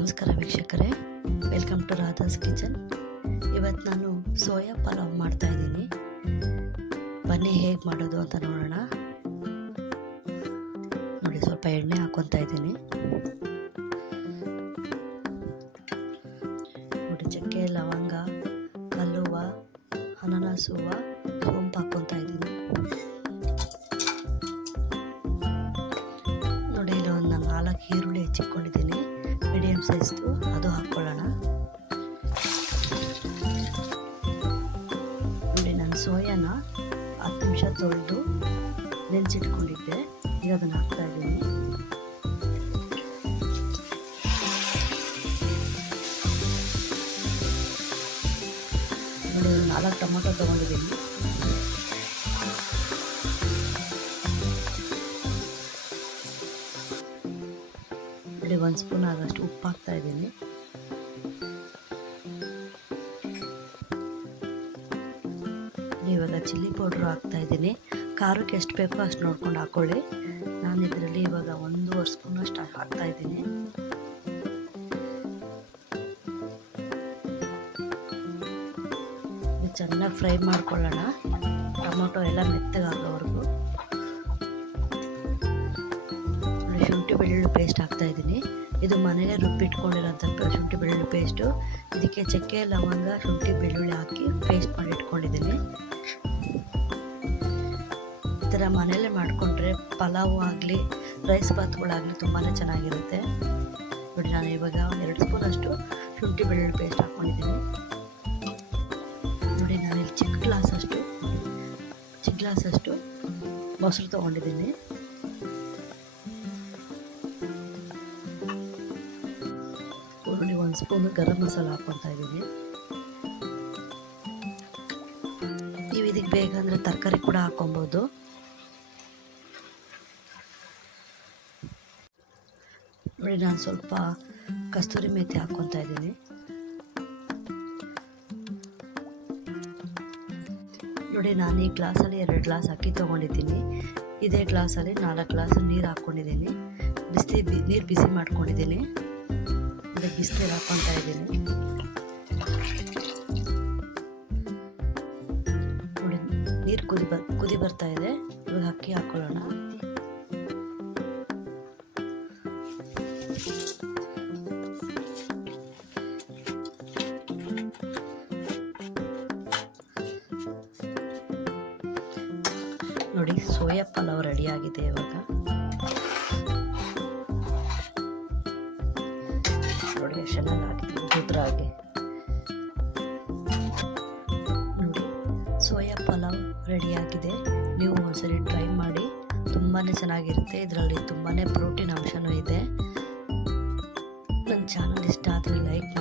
ನಮಸ್ಕಾರ ವೀಕ್ಷಕರೇ, welcome to Radha's kitchen. ಇವತ್ತು ನಾನು ಸೋಯಾ ಪಲಾವ್ ಮಾಡ್ತಾ ಇದ್ದೀನಿ. ಬನ್ನಿ ಹೇಗೆ ಮಾಡೋದು ಅಂತ ನೋಡೋಣ. ನೋಡಿ, ಸ್ವಲ್ಪ ಎಣ್ಣೆ ಹಾಕ್ಕೊತಾ ಇದ್ದೀನಿ. ನೋಡಿ, ಚಕ್ಕೆ, ಲವಂಗ, ಕಲ್ಲುವ, ಅನಾನಸ್ ಹೂವು, ಸೋಂಪು ಹಾಕ್ಕೊತಾ ಇದ್ದೀನಿ. ನೋಡಿ, ಇಲ್ಲಿ ಒಂದು 4 ಈರುಳ್ಳಿ ಹೆಚ್ಚಿಟ್ಕೊಂಡಿದ್ದೀನಿ, ಮೀಡಿಯಮ್ ಸೈಜ್ದು. ಅದು ಹಾಕ್ಕೊಳ್ಳೋಣ. ನೋಡಿ, ನಾನು ಸೋಯಾನ 10 ನಿಮಿಷ ತೊಳೆದು ನೆನೆಸಿಟ್ಕೊಂಡಿದ್ದೆ. ಈಗ ಅದನ್ನು ಹಾಕ್ತಾ ಇದ್ದೀನಿ. ನೋಡಿ, 4 ಟೊಮೊಟೊ ತೊಗೊಂಡಿದ್ದೀನಿ. ನೋಡಿ, 1 ಸ್ಪೂನ್ ಆಗೋಷ್ಟು ಉಪ್ಪು ಹಾಕ್ತಾ ಇದ್ದೀನಿ. ಇವಾಗ ಚಿಲ್ಲಿ ಪೌಡ್ರು ಹಾಕ್ತಾ ಇದ್ದೀನಿ. ಖಾರಕ್ಕೆ ಎಷ್ಟು ಬೇಕೋ ಅಷ್ಟು ನೋಡ್ಕೊಂಡು ಹಾಕ್ಕೊಳ್ಳಿ. ನಾನು ಇದರಲ್ಲಿ ಇವಾಗ 1.5 ಸ್ಪೂನ್ ಅಷ್ಟು ಹಾಕ್ತಾ ಇದ್ದೀನಿ. ಚೆನ್ನಾಗಿ ಫ್ರೈ ಮಾಡ್ಕೊಳ್ಳೋಣ, ಟೊಮೊಟೊ ಎಲ್ಲ ಮೆತ್ತಗಾಗೋವರೆಗೂ. ಶುಂಠಿ ಬೆಳ್ಳುಳ್ಳಿ ಪೇಸ್ಟ್ ಹಾಕ್ತಾ ಇದ್ದೀನಿ. ಇದು ಮನೇಲೆ ರುಬ್ಬಿಟ್ಕೊಂಡಿರೋಂಥ ಶುಂಠಿ ಬೆಳ್ಳುಳ್ಳಿ ಪೇಸ್ಟು. ಇದಕ್ಕೆ ಚಕ್ಕೆ, ಲವಂಗ, ಶುಂಠಿ ಬೆಳ್ಳುಳ್ಳಿ ಹಾಕಿ ಪೇಸ್ಟ್ ಮಾಡಿ ಇಟ್ಕೊಂಡಿದ್ದೀನಿ. ಈ ಥರ ಮನೇಲೆ ಮಾಡಿಕೊಂಡ್ರೆ ಪಲಾವು ಆಗಲಿ ರೈಸ್ ಬಾತ್ಗಳಾಗಲಿ ತುಂಬಾ ಚೆನ್ನಾಗಿರುತ್ತೆ. ನೋಡಿ, ನಾನು ಇವಾಗ 2 ಸ್ಪೂನ್ ಅಷ್ಟು ಶುಂಠಿ ಬೆಳ್ಳುಳ್ಳಿ ಪೇಸ್ಟ್ ಹಾಕ್ಕೊಂಡಿದ್ದೀನಿ. ನೋಡಿ, ನಾನಿಲ್ಲಿ ಚಿಕ್ಕ ಗ್ಲಾಸ್ ಅಷ್ಟು ಮೊಸರು ತೊಗೊಂಡಿದ್ದೀನಿ. ನೋಡಿ, 1 ಸ್ಪೂನ್ ಗರಂ ಮಸಾಲ ಹಾಕ್ಕೊತಾ ಇದ್ದೀನಿ. ನೀವು ಇದಕ್ಕೆ ಬೇಕಂದರೆ ತರಕಾರಿ ಕೂಡ ಹಾಕ್ಕೊಬೋದು. ನೋಡಿ, ನಾನು ಸ್ವಲ್ಪ ಕಸ್ತೂರಿ ಮೇಥಿ ಹಾಕ್ಕೊತಾ ಇದ್ದೀನಿ. ನೋಡಿ, ನಾನು ಈ ಗ್ಲಾಸಲ್ಲಿ 2 ಗ್ಲಾಸ್ ಅಕ್ಕಿ ತೊಗೊಂಡಿದ್ದೀನಿ. ಇದೇ ಗ್ಲಾಸಲ್ಲಿ 4 ಗ್ಲಾಸ್ ನೀರು ಹಾಕ್ಕೊಂಡಿದ್ದೀನಿ. ನೀರು ಬಿಸಿ ಮಾಡ್ಕೊಂಡಿದ್ದೀನಿ. ಅದಕ್ಕೆ ಬಿಸಿನೀರು ಹಾಕ್ಕೊತಾ ಇದ್ದೀನಿ. ನೋಡಿ, ನೀರು ಕುದಿ ಬರ್ತಾ ಇದೆ. ಇವಾಗ ಅಕ್ಕಿ ಹಾಕ್ಕೊಳ್ಳೋಣ. ನೋಡಿ, ಸೋಯಾ ಪಲಾವ್ ರೆಡಿಯಾಗಿದೆ. ಇವಾಗ ನೋಡಿ, ಎಷ್ಟು ಚೆನ್ನಾಗಿ ಹಾಕಿದ್ದೀನಿ ಉದ್ರಾಗಿ. ನೋಡಿ, ಸೋಯಾ ಪಲಾವ್ ರೆಡಿಯಾಗಿದೆ. ನೀವು ಒಂದ್ಸರಿ ಟ್ರೈ ಮಾಡಿ, ತುಂಬಾ ಚೆನ್ನಾಗಿರುತ್ತೆ. ಇದರಲ್ಲಿ ತುಂಬಾ ಪ್ರೋಟೀನ್ ಅಂಶನೂ ಇದೆ. ನನ್ನ ಚಾನಲ್ ಇಷ್ಟ ಆದರೆ ಲೈಕ್ ಮಾಡಿ.